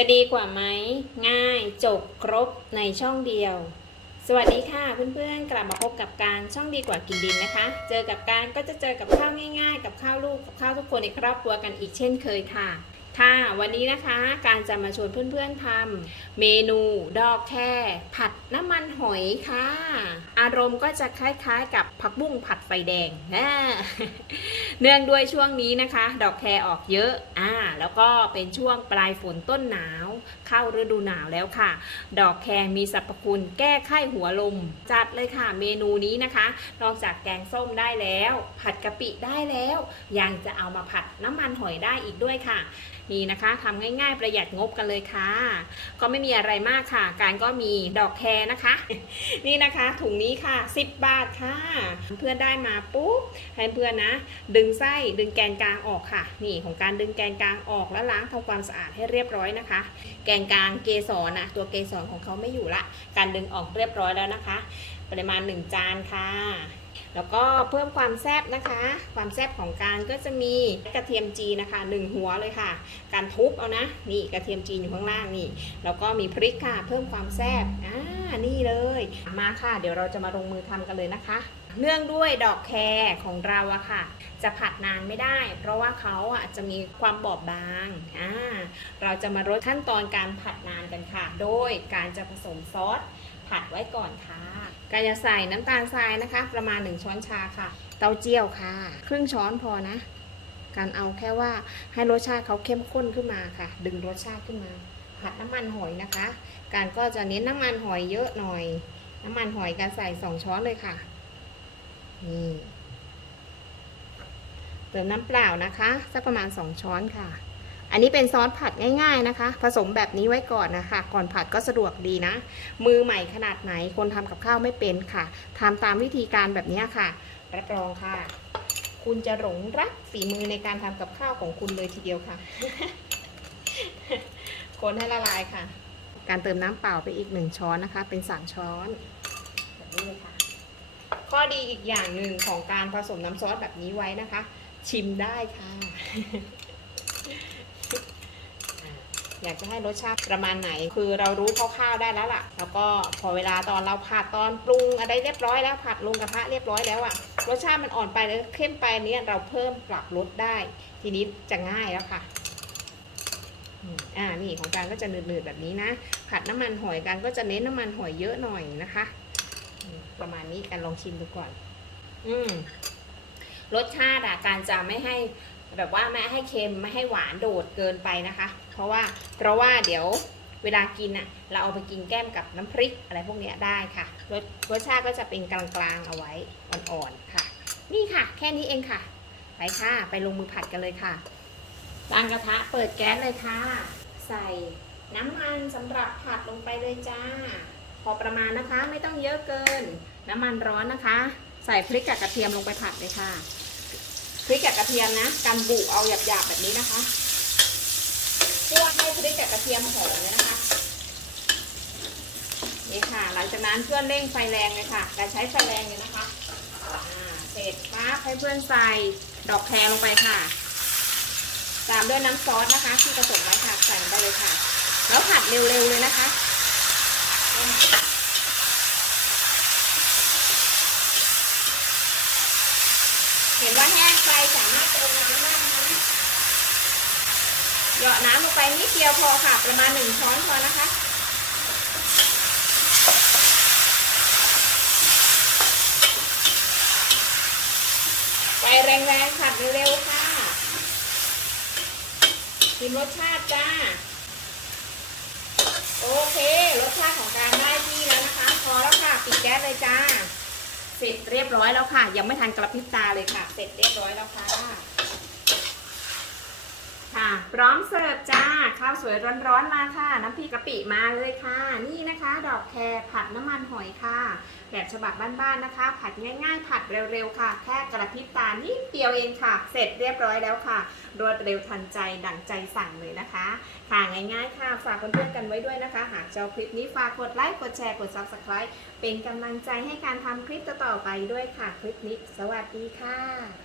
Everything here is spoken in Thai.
จะดีกว่าไหมง่ายจบครบในช่องเดียว สวัสดีค่ะเพื่อนๆกลับมาพบกับการช่องดีกว่ากินดินนะคะ เจอกับการก็จะเจอกับข้าวง่ายๆ กับข้าวลูกกับข้าวทุกคนในครอบครัวกันอีกเช่นเคยค่ะ ค่ะ วันนี้นะคะการจะมาชวนเพื่อนๆทำเมนูดอกแครผัดน้ำมันหอยค่ะ อารมณ์ก็จะคล้ายๆ กับผักบุ้งผัดไฟแดงนะเนื่องด้วยช่วงนี้นะคะ ดอกแครออกเยอะอ่าแล้วก็เป็นช่วงปลายฝนต้นหนาว เข้าฤดูหนาวแล้วค่ะ ดอกแครมีสรรพคุณแก้ไข้หัวลม จัดเลยค่ะ เมนูนี้นะคะ นอกจากแกงส้มได้แล้ว ผัดกะปิได้แล้ว ยังจะเอามาผัดน้ำมันหอยได้อีกด้วยค่ะนี่นะคะทำง่ายๆประหยัดงบกันเลยค่ะ ก็ไม่มีอะไรมากค่ะ การก็มีดอกแครนะคะ นี่นะคะถุงนี้ค่ะ 10 บาทค่ะ เพื่อนได้มาปุ๊บให้เพื่อนนะ ดึงไส้ดึงแกนกลางออกค่ะ นี่ของการดึงแกนกลางออกแล้วล้างทำความสะอาดให้เรียบร้อยนะคะ แกนกลางเกสรนะตัวเกสรของเขาไม่อยู่ละ การดึงออกเรียบร้อยแล้วนะคะ ปริมาณ 1 จานค่ะ แล้วก็เพิ่มความแซ่บนะคะ ความแซ่บของการก็จะมีกระเทียมจีนะคะหนึ่งหัวเลยค่ะ การทุบเอานะ นี่กระเทียมจีนอยู่ข้างล่างนี่ แล้วก็มีพริกค่ะ เพิ่มความแซ่บอ่านี่เลย มาค่ะ เดี๋ยวเราจะมาลงมือทำกันเลยนะคะ เนื่องด้วยดอกแครของเราอะค่ะ จะผัดนานไม่ได้ เพราะว่าเขาอะจะมีความบอบบางอ่าเราจะมาลดขั้นตอนการผัดนานกันค่ะ โดยการจะผสมซอส ผัดไว้ก่อนค่ะการจะใส่น้ำตาลทรายนะคะ ประมาณ 1 ช้อนชาค่ะ เต้าเจี้ยวค่ะ ครึ่งช้อนพอนะ การเอาแค่ว่าให้รสชาติเขาเข้มข้นขึ้นมาค่ะ ดึงรสชาติขึ้นมา ผัดน้ำมันหอยนะคะ การก็จะเน้นน้ำมันหอยเยอะหน่อย น้ำมันหอยการใส่ 2 ช้อนเลยค่ะนี่เติมน้ำเปล่านะคะ สักประมาณ 2 ช้อนค่ะ อันนี้เป็นซอสผัดง่าย ๆนะคะ ผสมแบบนี้ไว้ก่อนนะคะ ก่อนผัดก็สะดวกดีนะ มือใหม่ขนาดไหนคนทำกับข้าวไม่เป็นค่ะทำตามวิธีการแบบนี้ค่ะรับรองค่ะ คุณจะหลงรักฝีมือในการทำกับข้าวของคุณเลยทีเดียวค่ะ คนให้ละลายค่ะ การเติมน้ำเปล่าไปอีกหนึ่งช้อนนะคะ เป็นสามช้อนแบบนี้เลยค่ะ ข้อดีอีกอย่างหนึ่งของการผสมน้ำซอสแบบนี้ไว้นะคะ ชิมได้ค่ะ อยากจะให้รสชาติประมาณไหน คือเรารู้คร่าวๆได้แล้วล่ะ แล้วก็พอเวลาตอนเราผัดตอนปรุงอะไรเรียบร้อยแล้วผัดลงกระทะเรียบร้อยแล้วอะรสชาติมันอ่อนไปแล้วเข้มไปนี้เราเพิ่มปรับลดได้ ทีนี้จะง่ายแล้วค่ะอ่านี่ของการก็จะหนืดๆแบบนี้นะ ผัดน้ำมันหอยกันก็จะเน้นน้ำมันหอยเยอะหน่อยนะคะ ประมาณนี้กันลองชิมดูก่อน อืมรสชาติอะการจะไม่ให้ แบบว่าไม่ให้เค็มไม่ให้หวานโดดเกินไปนะคะ เพราะว่าเพราะว่าเดี๋ยวเวลากินอะเราเอาไปกินแก้มกับน้ำพริกอะไรพวกนี้ได้ค่ะรสรสชาติก็จะเป็นกลางๆเอาไว้อ่อนๆค่ะ นี่ค่ะ แค่นี้เองค่ะ ไปค่ะ ไปลงมือผัดกันเลยค่ะตั้งกระทะเปิดแก๊สเลยค่ะ ใส่น้ำมันสำหรับผัดลงไปเลยจ้า พอประมาณนะคะไม่ต้องเยอะเกิน น้ำมันร้อนนะคะ ใส่พริกกับกระเทียมลงไปผัดเลยค่ะ พริกกับกระเทียมนะกันบุเอาหยาบๆแบบนี้นะคะคั่วให้พริกกับกระเทียมหอมเลยนะคะนี่ค่ะ หลังจากนั้นเพื่อนเร่งไฟแรงเลยค่ะ การใช้ไฟแรงเลยนะคะเสร็จปั๊บให้เพื่อนใส่ดอกแครลงไปค่ะ ตามด้วยน้ำซอสนะคะ ที่ผสมไว้ค่ะใส่ลงไปเลยค่ะ แล้วผัดเร็วๆเลยนะคะ เห็นว่าแห้งไปสามารถเติมน้ำได้นะเหยาะน้ำลงไปนิดเดียวพอค่ะ ประมาณหนึ่งช้อนพอนะคะไปแรงๆผัดเร็วๆค่ะชิมรสชาติจ้า โอเค รสชาติของการได้ที่แล้วนะคะ พอแล้วค่ะ ปิดแก๊สเลยจ้า เสร็จเรียบร้อยแล้วค่ะ ยังไม่ทันกระพริบตาเลยค่ะ เสร็จเรียบร้อยแล้วค่ะค่ะ พร้อมเสิร์ฟจ้า ข้าวสวยร้อนๆมาค่ะ น้ำพริกกะปิมาเลยค่ะ นี่นะคะ ดอกแครผัดน้ำมันหอยค่ะแบบฉบับบ้านๆนะคะ ผัดง่ายๆ ผัดเร็วๆค่ะ แค่กระพริบตานิดเดียวเองค่ะ เสร็จเรียบร้อยแล้วค่ะ รวดเร็วทันใจดั่งใจสั่งเลยนะคะ ค่ะง่ายๆ ค่ะ ฝากเพื่อนๆกันไว้ด้วยนะคะ หากชอบคลิปนี้ฝากกดไลค์ กดแชร์ กด subscribe เป็นกำลังใจให้การทำคลิปต่อๆไปด้วยค่ะ คลิปนี้ สวัสดีค่ะ